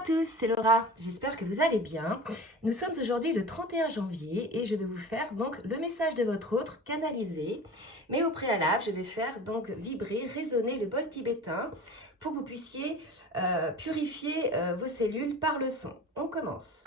à tous, c'est Laura, j'espère que vous allez bien. Nous sommes aujourd'hui le 31 janvier et je vais vous faire donc le message de votre autre canalisé. Mais au préalable, je vais faire donc vibrer, résonner le bol tibétain pour que vous puissiez purifier vos cellules par le son. On commence.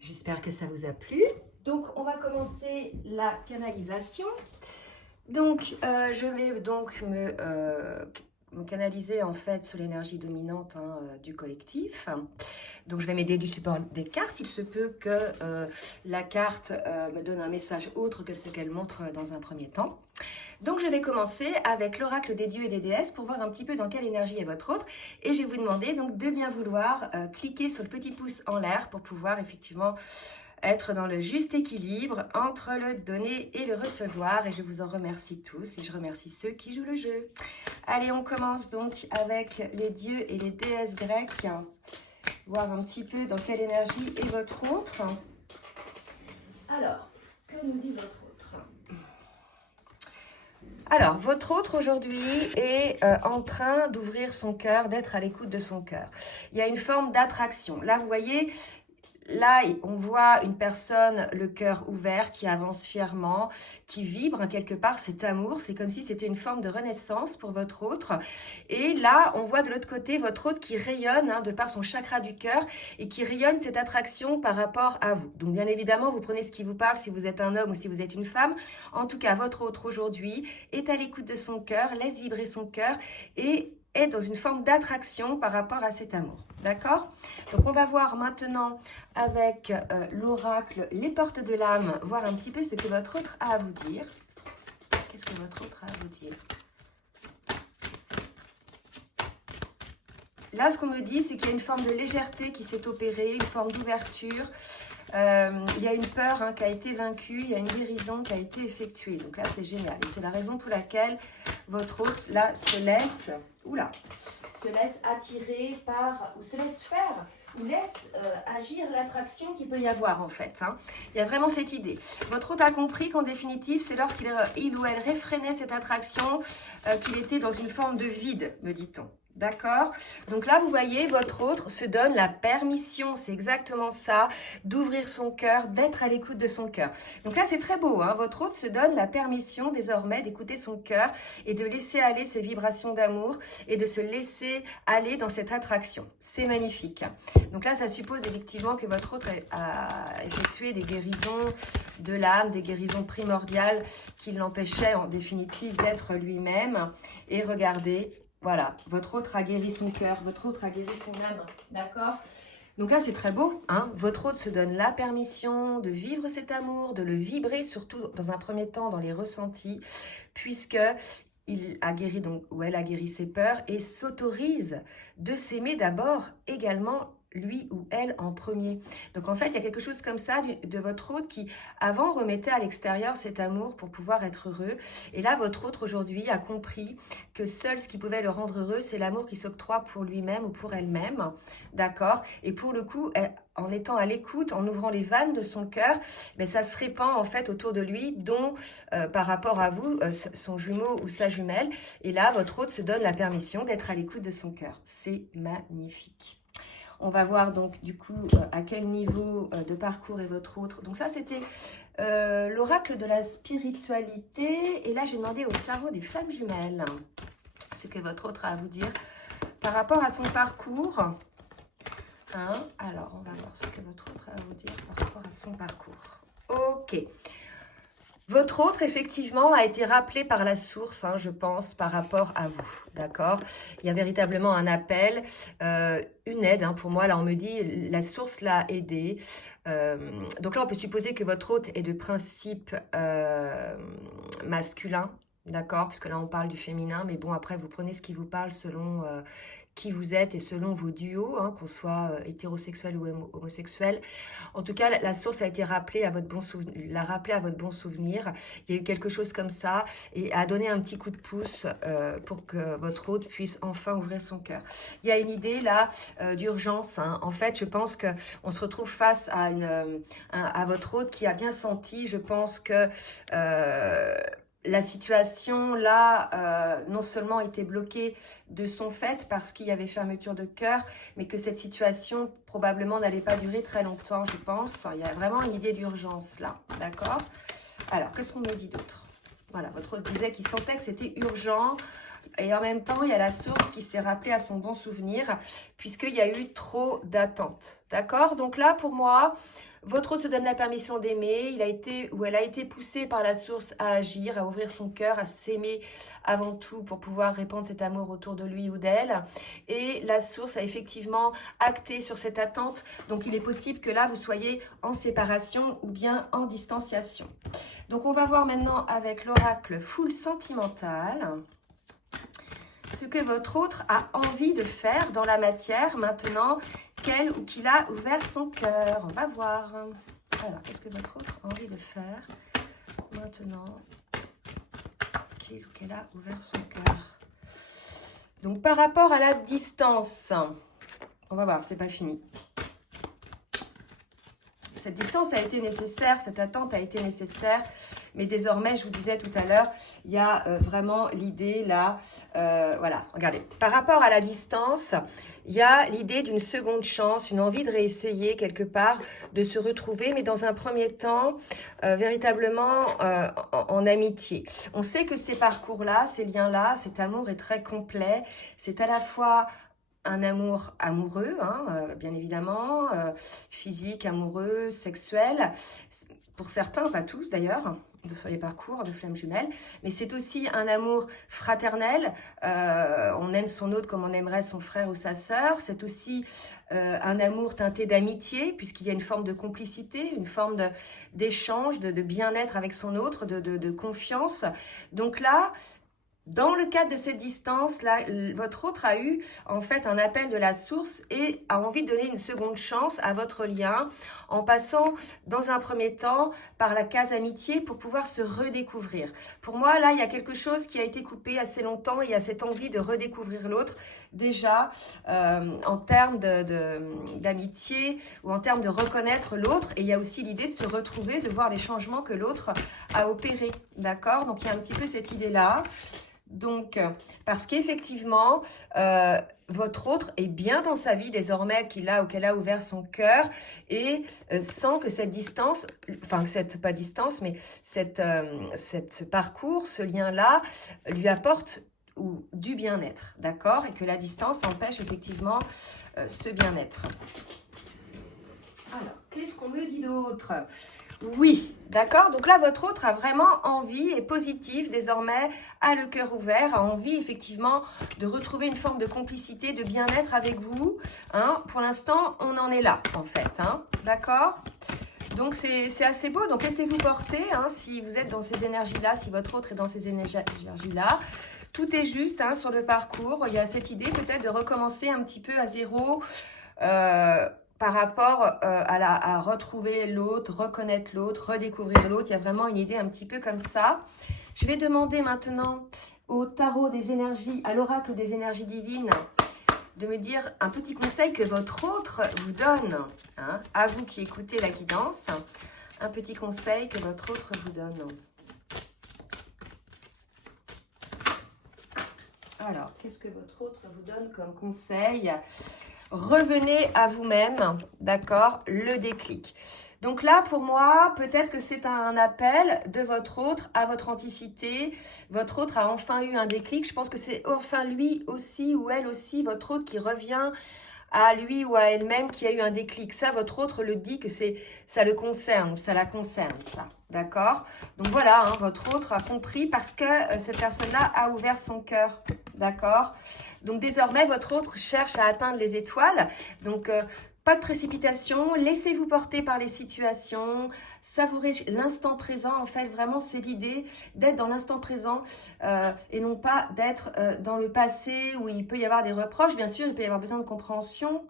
J'espère que ça vous a plu. Donc, on va commencer la canalisation. Donc, je vais donc me canaliser en fait sur l'énergie dominante du collectif. Donc, je vais m'aider du support des cartes. Il se peut que la carte me donne un message autre que ce qu'elle montre dans un premier temps. Donc, je vais commencer avec l'oracle des dieux et des déesses pour voir un petit peu dans quelle énergie est votre autre. Et je vais vous demander donc de bien vouloir cliquer sur le petit pouce en l'air pour pouvoir effectivement être dans le juste équilibre entre le donner et le recevoir. Et je vous en remercie tous et je remercie ceux qui jouent le jeu. Allez, on commence donc avec les dieux et les déesses grecques. Voir un petit peu dans quelle énergie est votre autre. Alors, que nous dit votre autre ? Alors, votre autre aujourd'hui est en train d'ouvrir son cœur, d'être à l'écoute de son cœur. Il y a une forme d'attraction. Là, vous voyez, là, on voit une personne, le cœur ouvert, qui avance fièrement, qui vibre hein, quelque part cet amour. C'est comme si c'était une forme de renaissance pour votre autre. Et là, on voit de l'autre côté votre autre qui rayonne hein, de par son chakra du cœur et qui rayonne cette attraction par rapport à vous. Donc, bien évidemment, vous prenez ce qui vous parle si vous êtes un homme ou si vous êtes une femme. En tout cas, votre autre aujourd'hui est à l'écoute de son cœur, laisse vibrer son cœur et est dans une forme d'attraction par rapport à cet amour. D'accord ? Donc, on va voir maintenant avec l'oracle Les Portes de l'âme, voir un petit peu ce que votre autre a à vous dire. Qu'est-ce que votre autre a à vous dire ? Là, ce qu'on me dit, c'est qu'il y a une forme de légèreté qui s'est opérée, une forme d'ouverture. Il y a une peur hein, qui a été vaincue, il y a une guérison qui a été effectuée. Donc là, c'est génial. Et c'est la raison pour laquelle votre autre, là, se laisse attirer par, ou se laisse faire, ou laisse agir l'attraction qu'il peut y avoir en fait. Hein. Il y a vraiment cette idée. Votre autre a compris qu'en définitive, c'est lorsqu'il ou elle réfrénait cette attraction qu'il était dans une forme de vide, me dit-on. D'accord? Donc là, vous voyez, votre autre se donne la permission, c'est exactement ça, d'ouvrir son cœur, d'être à l'écoute de son cœur. Donc là, c'est très beau, hein? Votre autre se donne la permission désormais d'écouter son cœur et de laisser aller ses vibrations d'amour et de se laisser aller dans cette attraction. C'est magnifique. Donc là, ça suppose effectivement que votre autre a effectué des guérisons de l'âme, des guérisons primordiales qui l'empêchaient en définitive d'être lui-même. Et regardez, voilà, votre autre a guéri son cœur, votre autre a guéri son âme, d'accord ? Donc là, c'est très beau, hein ? Votre autre se donne la permission de vivre cet amour, de le vibrer, surtout dans un premier temps dans les ressentis, puisque il a guéri donc, ou elle a guéri ses peurs et s'autorise de s'aimer d'abord également lui ou elle en premier. Donc en fait, il y a quelque chose comme ça de votre autre qui, avant, remettait à l'extérieur cet amour pour pouvoir être heureux. Et là, votre autre, aujourd'hui, a compris que seul ce qui pouvait le rendre heureux, c'est l'amour qui s'octroie pour lui-même ou pour elle-même. D'accord ? Et pour le coup, en étant à l'écoute, en ouvrant les vannes de son cœur, ben, ça se répand en fait autour de lui, dont par rapport à vous, son jumeau ou sa jumelle. Et là, votre autre se donne la permission d'être à l'écoute de son cœur. C'est magnifique. On va voir donc du coup à quel niveau de parcours est votre autre. Donc ça c'était l'oracle de la spiritualité. Et là j'ai demandé au tarot des flammes jumelles ce que votre autre a à vous dire par rapport à son parcours. Hein? Alors on va voir ce que votre autre a à vous dire par rapport à son parcours. Ok. Votre autre, effectivement, a été rappelé par la source, hein, je pense, par rapport à vous, d'accord? Il y a véritablement un appel, une aide, hein, pour moi. Là, on me dit, la source l'a aidé. Donc là, on peut supposer que votre hôte est de principe masculin, d'accord? Puisque là, on parle du féminin, mais bon, après, vous prenez ce qui vous parle selon qui vous êtes et selon vos duos, hein, qu'on soit hétérosexuel ou homosexuel. En tout cas, la source a été rappelée à votre bon souvenir, l'a rappelé à votre bon souvenir. Il y a eu quelque chose comme ça et a donné un petit coup de pouce pour que votre hôte puisse enfin ouvrir son cœur. Il y a une idée là d'urgence. Hein. En fait, je pense que on se retrouve face à à votre hôte qui a bien senti. Je pense que la situation là, non seulement était bloquée de son fait parce qu'il y avait fermeture de cœur, mais que cette situation probablement n'allait pas durer très longtemps, je pense. Il y a vraiment une idée d'urgence là, d'accord? Alors, qu'est-ce qu'on me dit d'autre? Voilà, votre hôte disait qu'il sentait que c'était urgent. Et en même temps, il y a la source qui s'est rappelée à son bon souvenir, puisqu'il y a eu trop d'attentes. D'accord? Donc là, pour moi, votre hôte se donne la permission d'aimer. Il a été ou elle a été poussée par la source à agir, à ouvrir son cœur, à s'aimer avant tout pour pouvoir répandre cet amour autour de lui ou d'elle. Et la source a effectivement acté sur cette attente. Donc, il est possible que là, vous soyez en séparation ou bien en distanciation. Donc, on va voir maintenant avec l'oracle Foule sentimentale ce que votre autre a envie de faire dans la matière maintenant qu'elle ou qu'il a ouvert son cœur. On va voir. Alors, qu'est-ce que votre autre a envie de faire maintenant qu'il ou qu'elle a ouvert son cœur? Donc, par rapport à la distance, on va voir, c'est pas fini. Cette distance a été nécessaire, cette attente a été nécessaire. Mais désormais, je vous disais tout à l'heure, il y a vraiment l'idée là, voilà, regardez. Par rapport à la distance, il y a l'idée d'une seconde chance, une envie de réessayer quelque part, de se retrouver, mais dans un premier temps, véritablement en amitié. On sait que ces parcours-là, ces liens-là, cet amour est très complet. C'est à la fois un amour amoureux, hein, bien évidemment, physique, amoureux, sexuel. Pour certains, pas tous d'ailleurs, sur les parcours de flammes jumelles, mais c'est aussi un amour fraternel. On aime son autre comme on aimerait son frère ou sa sœur. C'est aussi un amour teinté d'amitié, puisqu'il y a une forme de complicité, une forme d'échange, de bien-être avec son autre, de confiance. Donc là, dans le cadre de cette distance-là, votre autre a eu en fait un appel de la source et a envie de donner une seconde chance à votre lien en passant dans un premier temps par la case amitié pour pouvoir se redécouvrir. Pour moi, là, il y a quelque chose qui a été coupé assez longtemps et il y a cette envie de redécouvrir l'autre déjà en termes d'amitié ou en termes de reconnaître l'autre. Et il y a aussi l'idée de se retrouver, de voir les changements que l'autre a opérés. D'accord? Donc, il y a un petit peu cette idée-là. Donc, parce qu'effectivement, votre autre est bien dans sa vie désormais qu'il a ou qu'elle a ouvert son cœur et sent que cette distance, enfin pas distance, mais ce parcours, ce lien-là, lui apporte du bien-être, d'accord? Et que la distance empêche effectivement ce bien-être. Alors, qu'est-ce qu'on me dit d'autre? Oui, d'accord. Donc là, votre autre a vraiment envie, est positif désormais, a le cœur ouvert, a envie effectivement de retrouver une forme de complicité, de bien-être avec vous. Hein. Pour l'instant, on en est là, en fait. Hein. D'accord? Donc, c'est assez beau. Donc, laissez-vous porter hein, si vous êtes dans ces énergies-là, si votre autre est dans ces énergies-là. Tout est juste hein, sur le parcours. Il y a cette idée peut-être de recommencer un petit peu à zéro. Par rapport à retrouver l'autre, reconnaître l'autre, redécouvrir l'autre. Il y a vraiment une idée un petit peu comme ça. Je vais demander maintenant au tarot des énergies, à l'oracle des énergies divines, de me dire un petit conseil que votre autre vous donne. Hein, à vous qui écoutez la guidance, un petit conseil que votre autre vous donne. Alors, qu'est-ce que votre autre vous donne comme conseil ? Revenez à vous-même, d'accord, le déclic. Donc là, pour moi, peut-être que c'est un appel de votre autre à votre authenticité. Votre autre a enfin eu un déclic. Je pense que c'est enfin lui aussi ou elle aussi, votre autre qui revient à lui ou à elle-même qui a eu un déclic. Ça, votre autre le dit que ça le concerne, ça la concerne, ça. D'accord? Donc voilà, hein, votre autre a compris parce que cette personne-là a ouvert son cœur. D'accord? Donc désormais, votre autre cherche à atteindre les étoiles. Donc pas de précipitation, laissez-vous porter par les situations, savourez l'instant présent. En fait, vraiment, c'est l'idée d'être dans l'instant présent et non pas d'être dans le passé où il peut y avoir des reproches. Bien sûr, il peut y avoir besoin de compréhension,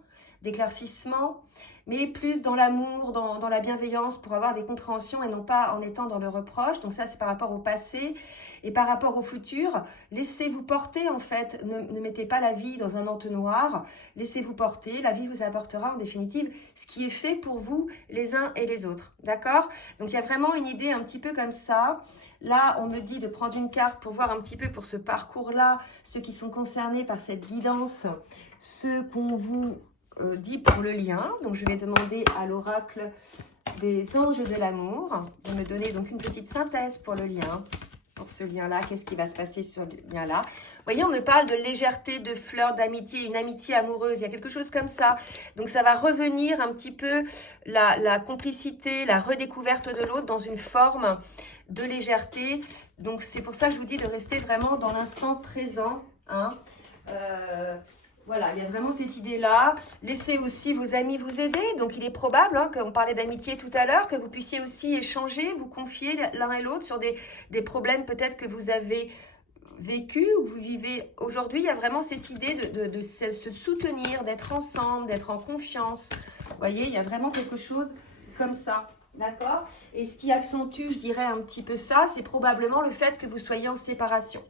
d'éclaircissement, mais plus dans l'amour, dans la bienveillance pour avoir des compréhensions et non pas en étant dans le reproche. Donc ça, c'est par rapport au passé. Et par rapport au futur, laissez-vous porter en fait. Ne mettez pas la vie dans un entonnoir. Laissez-vous porter. La vie vous apportera en définitive ce qui est fait pour vous les uns et les autres. D'accord? Donc il y a vraiment une idée un petit peu comme ça. Là, on me dit de prendre une carte pour voir un petit peu pour ce parcours-là, ceux qui sont concernés par cette guidance, ce qu'on vous dit pour le lien. Donc je vais demander à l'oracle des anges de l'amour de me donner donc une petite synthèse pour le lien. Pour ce lien-là, qu'est-ce qui va se passer sur ce lien-là? Vous voyez, on me parle de légèreté, de fleurs, d'amitié, une amitié amoureuse, il y a quelque chose comme ça. Donc ça va revenir un petit peu la complicité, la redécouverte de l'autre dans une forme de légèreté. Donc c'est pour ça que je vous dis de rester vraiment dans l'instant présent, hein. Voilà, il y a vraiment cette idée-là. Laissez aussi vos amis vous aider. Donc, il est probable, hein, qu'on parlait d'amitié tout à l'heure, que vous puissiez aussi échanger, vous confier l'un et l'autre sur des problèmes peut-être que vous avez vécu ou que vous vivez aujourd'hui. Il y a vraiment cette idée de se soutenir, d'être ensemble, d'être en confiance. Vous voyez, il y a vraiment quelque chose comme ça. D'accord? Et ce qui accentue, je dirais, un petit peu ça, c'est probablement le fait que vous soyez en séparation.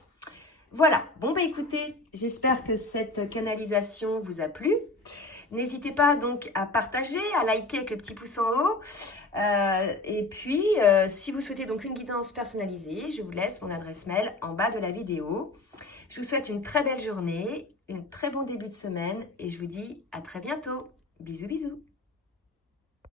Voilà, bon bah écoutez, j'espère que cette canalisation vous a plu. N'hésitez pas donc à partager, à liker avec le petit pouce en haut. Et puis, si vous souhaitez donc une guidance personnalisée, je vous laisse mon adresse mail en bas de la vidéo. Je vous souhaite une très belle journée, un très bon début de semaine et je vous dis à très bientôt. Bisous bisous.